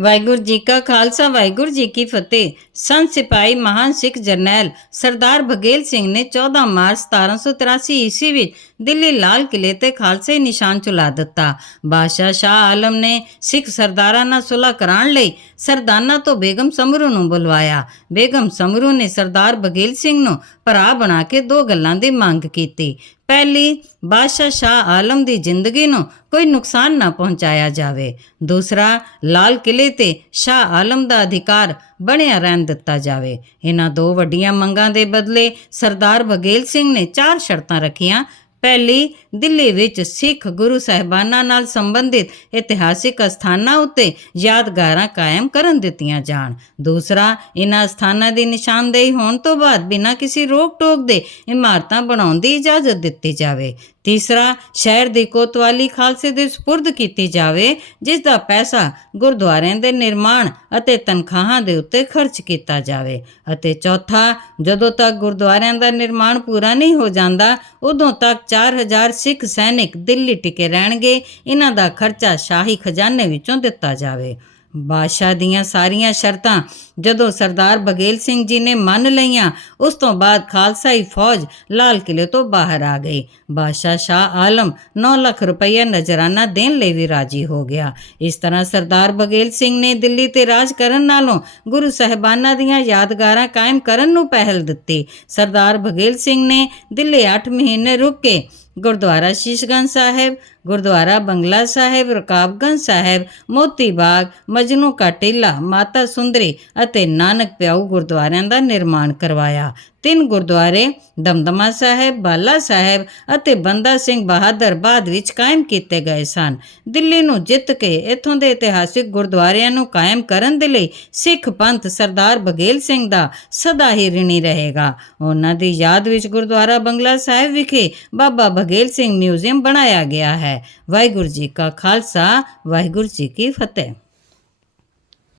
ਵਾਹਿਗੁਰੂ ਜੀ ਕਾ ਖਾਲਸਾ, ਵਾਹਿਗੁਰੂ ਜੀ ਕੀ ਫਤਿਹ। ਸੰਤ ਸਿਪਾਹੀ ਮਹਾਨ ਸਿੱਖ ਜਰਨੈਲ ਸਰਦਾਰ ਬਗੇਲ ਸਿੰਘ ਨੇ 14 ਮਾਰਚ 1783 ਈਸਵੀ ਵਿੱਚ ਦਿੱਲੀ ਲਾਲ ਕਿਲੇ ਤੇ ਖਾਲਸੇ ਨਿਸ਼ਾਨ ਚੁਲਾ ਦਿੱਤਾ। ਬਾਦਸ਼ਾਹ ਸ਼ਾਹ ਆਲਮ ਨੇ ਸਿੱਖ ਸਰਦਾਰਾਂ ਨਾਲ ਸੁਲ੍ਹਾ ਕਰਾਉਣ ਲਈ ਸਰਦਾਨਾ ਤੋਂ ਬੇਗਮ ਸਮਰੂ ਨੂੰ ਬੁਲਵਾਇਆ। ਬੇਗਮ ਸਮਰੂ ਨੇ ਸਰਦਾਰ ਬਗੇਲ ਸਿੰਘ ਨੂੰ ਭਰਾ ਬਣਾ ਕੇ ਦੋ ਗੱਲਾਂ ਦੀ ਮੰਗ ਕੀਤੀ। ਪਹਿਲੀ, ਬਾਦਸ਼ਾਹ ਸ਼ਾਹ ਆਲਮ ਦੀ ਜ਼ਿੰਦਗੀ ਨੂੰ ਕੋਈ ਨੁਕਸਾਨ ਨਾ ਪਹੁੰਚਾਇਆ ਜਾਵੇ। ਦੂਸਰਾ, ਲਾਲ ਕਿਲੇ ਤੇ ਸ਼ਾਹ ਆਲਮ ਦਾ ਅਧਿਕਾਰ ਬਣਿਆ ਰਹਿਣ ਦਿੱਤਾ ਜਾਵੇ। ਇਹਨਾਂ ਦੋ ਵੱਡੀਆਂ ਮੰਗਾਂ ਦੇ ਬਦਲੇ ਸਰਦਾਰ ਬਗੇਲ ਸਿੰਘ ਨੇ ਚਾਰ ਸ਼ਰਤਾਂ ਰੱਖੀਆਂ ਪਹਿਲੀ, ਦਿੱਲੀ ਵਿੱਚ ਸਿੱਖ ਗੁਰੂ ਸਾਹਿਬਾਨਾਂ ਨਾਲ ਸੰਬੰਧਿਤ ਇਤਿਹਾਸਿਕ ਸਥਾਨਾਂ ਉੱਤੇ ਯਾਦਗਾਰਾਂ ਕਾਇਮ ਕਰਨ ਦਿੱਤੀਆਂ ਜਾਣ। ਦੂਸਰਾ ਇਹਨਾਂ ਸਥਾਨਾਂ ਦੀ ਨਿਸ਼ਾਨਦੇਹੀ ਹੋਣ ਤੋਂ ਬਾਅਦ ਬਿਨਾਂ ਕਿਸੇ ਰੋਕ ਟੋਕ ਦੇ ਇਮਾਰਤਾਂ ਬਣਾਉਣ ਦੀ ਇਜਾਜ਼ਤ ਦਿੱਤੀ ਜਾਵੇ। ਤੀਸਰਾ, ਸ਼ਹਿਰ ਦੀ ਕੋਤਵਾਲੀ ਖਾਲਸੇ ਦੇ ਸਪੁਰਦ ਕੀਤੀ ਜਾਵੇ, ਜਿਸ ਦਾ ਪੈਸਾ ਗੁਰਦੁਆਰਿਆਂ ਦੇ ਨਿਰਮਾਣ ਅਤੇ ਤਨਖਾਹਾਂ ਦੇ ਉੱਤੇ ਖਰਚ ਕੀਤਾ ਜਾਵੇ। ਅਤੇ ਚੌਥਾ, ਜਦੋਂ ਤੱਕ ਗੁਰਦੁਆਰਿਆਂ ਦਾ ਨਿਰਮਾਣ ਪੂਰਾ ਨਹੀਂ ਹੋ ਜਾਂਦਾ, ਉਦੋਂ ਤੱਕ 4000 ਸਿੱਖ ਸੈਨਿਕ ਦਿੱਲੀ ਟਿਕੇ ਰਹਿਣਗੇ। ਇਹਨਾਂ ਦਾ ਖਰਚਾ ਸ਼ਾਹੀ ਖਜ਼ਾਨੇ ਵਿੱਚੋਂ ਦਿੱਤਾ ਜਾਵੇ। ਬਾਦਸ਼ਾਹ ਦੀਆਂ ਸਾਰੀਆਂ ਸ਼ਰਤਾਂ ਜਦੋਂ ਸਰਦਾਰ ਬਗੇਲ ਸਿੰਘ ਜੀ ਨੇ ਮੰਨ ਲਈਆਂ, ਉਸ ਤੋਂ ਬਾਅਦ ਖਾਲਸਾਈ ਫੌਜ ਲਾਲ ਕਿਲੇ ਤੋਂ ਬਾਹਰ ਆ ਗਈ। ਬਾਦਸ਼ਾਹ ਸ਼ਾਹ ਆਲਮ 9 ਲੱਖ ਰੁਪਈਆ ਨਜ਼ਰਾਨਾ ਦੇਣ ਲਈ ਵੀ ਰਾਜੀ ਹੋ ਗਿਆ। ਇਸ ਤਰ੍ਹਾਂ ਸਰਦਾਰ ਬਗੇਲ ਸਿੰਘ ਨੇ ਦਿੱਲੀ ਤੇ ਰਾਜ ਕਰਨ ਨਾਲੋਂ ਗੁਰੂ ਸਾਹਿਬਾਨਾਂ ਦੀਆਂ ਯਾਦਗਾਰਾਂ ਕਾਇਮ ਕਰਨ ਨੂੰ ਪਹਿਲ ਦਿੱਤੀ। ਸਰਦਾਰ ਬਗੇਲ ਸਿੰਘ ਨੇ ਦਿੱਲੀ 8 ਮਹੀਨੇ ਰੁਕ ਕੇ ਗੁਰਦੁਆਰਾ ਸ਼ੀਸ਼ਗੰਜ ਸਾਹਿਬ, ਗੁਰਦੁਆਰਾ ਬੰਗਲਾ ਸਾਹਿਬ ਰਕਾਬਗੰਜ ਸਾਹਿਬ, ਮੋਤੀ ਬਾਗ, ਮਜਨੂ ਕਾ ਟਿੱਲਾ, ਮਾਤਾ ਸੁੰਦਰੀ ਅਤੇ ਨਾਨਕ ਪਿਆਊ ਗੁਰਦੁਆਰਿਆਂ ਦਾ ਨਿਰਮਾਣ ਕਰਵਾਇਆ। ਤਿੰਨ ਗੁਰਦੁਆਰੇ, ਦਮਦਮਾ ਸਾਹਿਬ, ਬਾਲਾ ਸਾਹਿਬ ਅਤੇ ਬੰਦਾ ਸਿੰਘ ਬਹਾਦਰ ਬਾਦ ਵਿੱਚ ਕਾਇਮ ਕੀਤੇ ਗਏ ਸਨ। ਦਿੱਲੀ ਨੂੰ ਜਿੱਤ ਕੇ ਇਥੋਂ ਦੇ ਇਤਿਹਾਸਿਕ ਗੁਰਦੁਆਰਿਆਂ ਨੂੰ ਕਾਇਮ ਕਰਨ ਦੇ ਲਈ ਸਿੱਖ ਪੰਥ ਸਰਦਾਰ ਬਗੇਲ ਸਿੰਘ ਦਾ ਸਦਾ ਹੀ ਰਿਣੀ ਰਹੇਗਾ। ਉਹਨਾਂ ਦੀ ਯਾਦ ਵਿੱਚ ਗੁਰਦੁਆਰਾ ਬੰਗਲਾ ਸਾਹਿਬ ਵਿਖੇ ਬਾਬਾ ਬਗੇਲ ਸਿੰਘ ਮਿਊਜ਼ੀਅਮ ਬਣਾਇਆ ਗਿਆ ਹੈ। ਵਾਹਿਗੁਰੂ ਜੀ ਕਾ ਖਾਲਸਾ, ਵਾਹਿਗੁਰੂ ਜੀ ਕੀ ਫਤਿਹ।